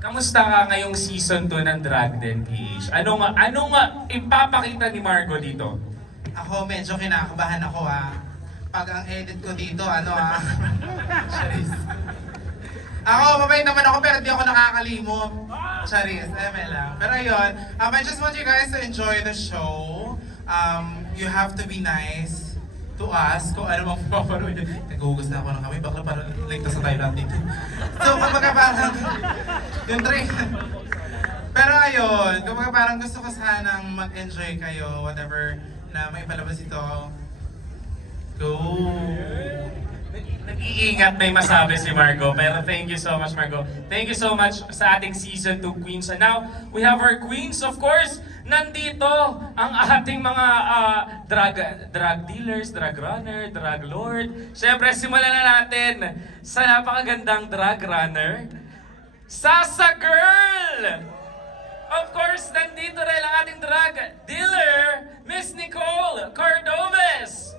Kamusta ka ngayong season 2 ng Drag Den PH? Anong, anong uh, ipapakita ni Margo dito? Ako medyo kinakabahan ako ah. Pag ang edit ko dito, ano ah. Charis. Ako, mabait naman ako pero di ako nakakalimot. Charis, eme lang. Pero ayun, um, I just want you guys to enjoy the show. Um, you have to be nice to us kung ano mang papanood. Naghuhugas na ako ng kamay, bakla parang late na tayo lahat dito. So, kumbaga parang, yung trick. Pero ayun, kumbaga parang gusto ko sanang mag-enjoy kayo, whatever na may palabas ito. Go! Nag-iingat na yung masabi si Margo. Pero thank you so much, Margo. Thank you so much sa ating Season 2 Queens. And now, we have our Queens, of course. Nandito ang ating mga ah, drug drug dealers, drug runner, drug lord. Siyempre, simulan na natin sa napakagandang drug runner, Sasa Girl! Of course, nandito rin ang ating drug dealer, Miss Nicole Cordoves!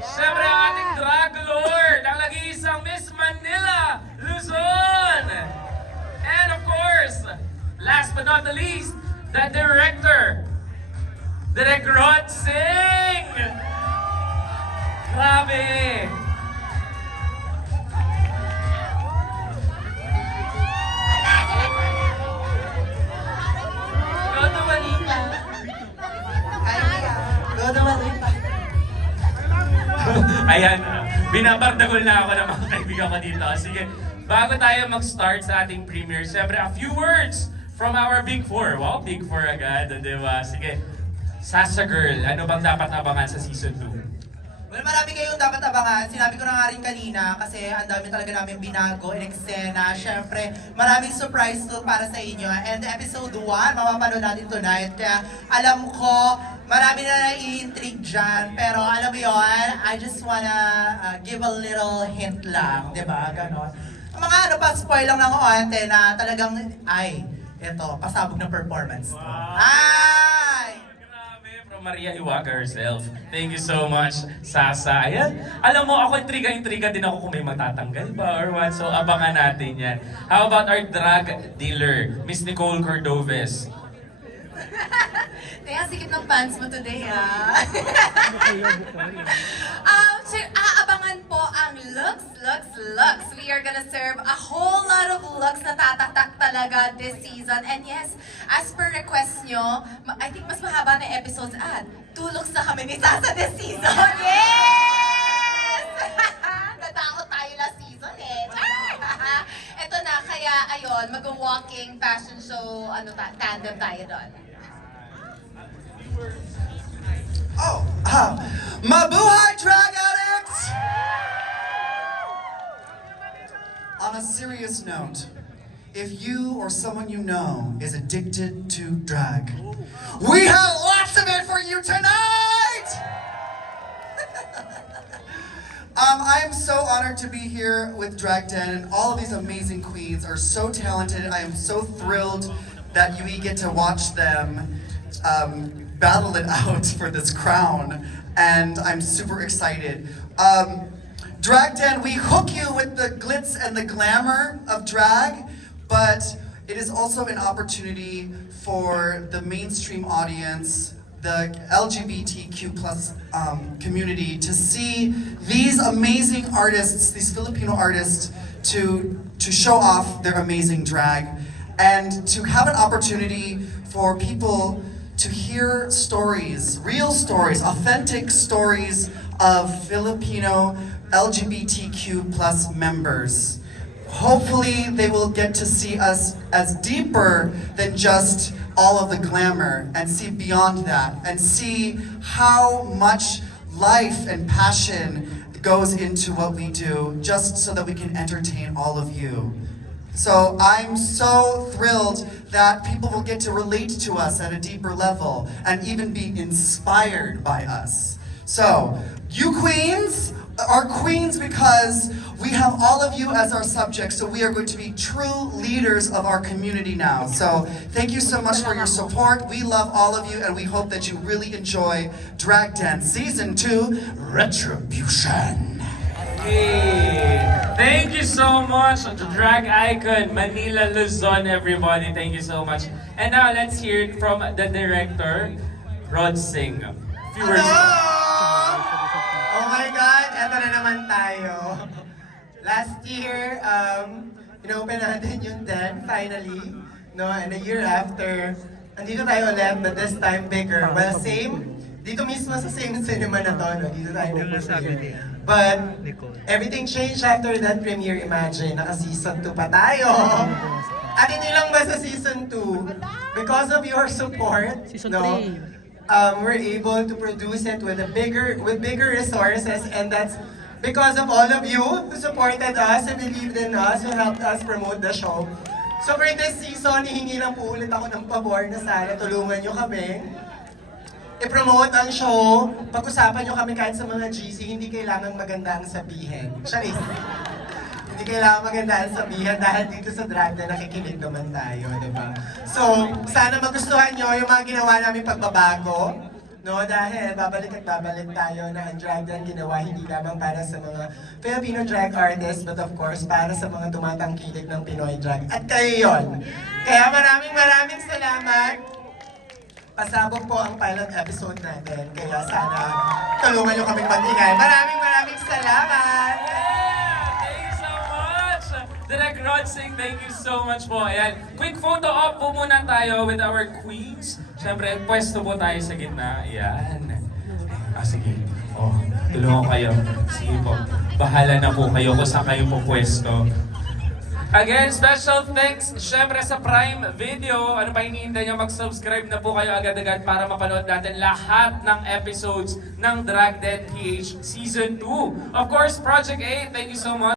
Siyempre ang ating drag lord, ang nag-iisang Miss Manila, Luzon! And of course, last but not the least, the director, Direk Rod Singh! Grabe! Todo Manila! Todo Manila. Ayan, binabardagol na ako ng mga kaibigan ko dito. Sige, bago tayo mag-start sa ating premiere, siyempre, a few words from our Big Four. Wow, Big Four agad, di ba? Sige, Sasa Girl, ano bang dapat abangan sa Season 2? Well, marami kayong dapat abangan. Sinabi ko na nga rin kanina kasi ang dami talaga namin binago in eksena. Siyempre, maraming surprise to para sa inyo. And episode 1, mapapanood natin tonight. Kaya alam ko, marami na nai-intrigue dyan. Pero alam mo yon, I just wanna uh, give a little hint lang. di ba? Ganon. Mga ano pa, spoil lang ng onte na talagang, ay, eto, pasabog na performance. to. Ay! Grabe, from Maria Iwaga herself. Thank you so much, Sasa. Ayan, alam mo, ako intriga-intriga din ako kung may matatanggal ba or what. So, abangan natin yan. How about our drug dealer, Miss Nicole Cordoves? Kaya sikip ng fans mo today, ah. um, so, aabangan po ang looks, looks, looks. We are gonna serve a whole lot of looks na tatatak talaga this season. And yes, as per request nyo, I think mas mahaba na episodes at two looks na kami ni Sasa this season. Yes! Natakot tayo last season eh. Ito na, kaya ayun, mag-walking fashion show, ano ta, tandem tayo doon. Oh, uh, Mabuhay Drag Addicts! On a serious note, if you or someone you know is addicted to drag, we have lots of it for you tonight! um, I am so honored to be here with Drag Den, and all of these amazing queens are so talented. I am so thrilled that you get to watch them um, battle it out for this crown, and I'm super excited. Um, drag Den, we hook you with the glitz and the glamour of drag, but it is also an opportunity for the mainstream audience, the LGBTQ plus um, community, to see these amazing artists, these Filipino artists, to to show off their amazing drag, and to have an opportunity for people to hear stories, real stories, authentic stories of Filipino LGBTQ plus members. Hopefully, they will get to see us as deeper than just all of the glamour and see beyond that and see how much life and passion goes into what we do just so that we can entertain all of you. So I'm so thrilled that people will get to relate to us at a deeper level and even be inspired by us. So, you queens are queens because we have all of you as our subjects, so we are going to be true leaders of our community now. So, thank you so much for your support. We love all of you and we hope that you really enjoy Drag Dance Season 2 Retribution. Okay. Thank you so much, Drag Icon, Manila Luzon, everybody. Thank you so much. And now let's hear it from the director, Rod Singh. Hello! Oh my God, eto na naman tayo. Last year, um, inopen natin yung den, finally. No, and a year after, andito tayo ulit, but this time bigger. Well, same. Dito mismo sa same cinema na to, no? Dito tayo nag-premiere. But, everything changed after that premiere, imagine. Naka-season 2 pa tayo. At hindi lang ba sa season 2, because of your support, no, um, we're able to produce it with a bigger with bigger resources and that's because of all of you who supported us and believed in us who helped us promote the show. So for this season, hihingi lang po ulit ako ng pabor na sana tulungan nyo kami i-promote ang show, pag-usapan nyo kami kahit sa mga GC, hindi kailangan maganda ang sabihin. Charis. hindi kailangan maganda ang sabihin dahil dito sa drag na nakikinig naman tayo, di ba? So, sana magustuhan nyo yung mga ginawa namin pagbabago. No, dahil babalik at babalik tayo na ang drag na ginawa hindi lamang para sa mga Filipino drag artists, but of course, para sa mga tumatangkilik ng Pinoy drag. At kayo yon. Kaya maraming maraming salamat. Pasabog po ang pilot episode natin. Kaya sana tulungan nyo kaming mag-ingay. Maraming maraming salamat! Direct Rod Singh, thank you so much po. Ayan, quick photo op po muna tayo with our queens. Siyempre, pwesto po tayo sa gitna. Ayan. Ah, sige. Oh, tulungan kayo. Sige po. Bahala na po kayo kung saan kayo po pwesto. Again, special thanks syempre sa Prime Video. Ano pa hinihintay nyo? Mag-subscribe na po kayo agad-agad para mapanood natin lahat ng episodes ng Drag Den PH Season 2. Of course, Project 8, thank you so much.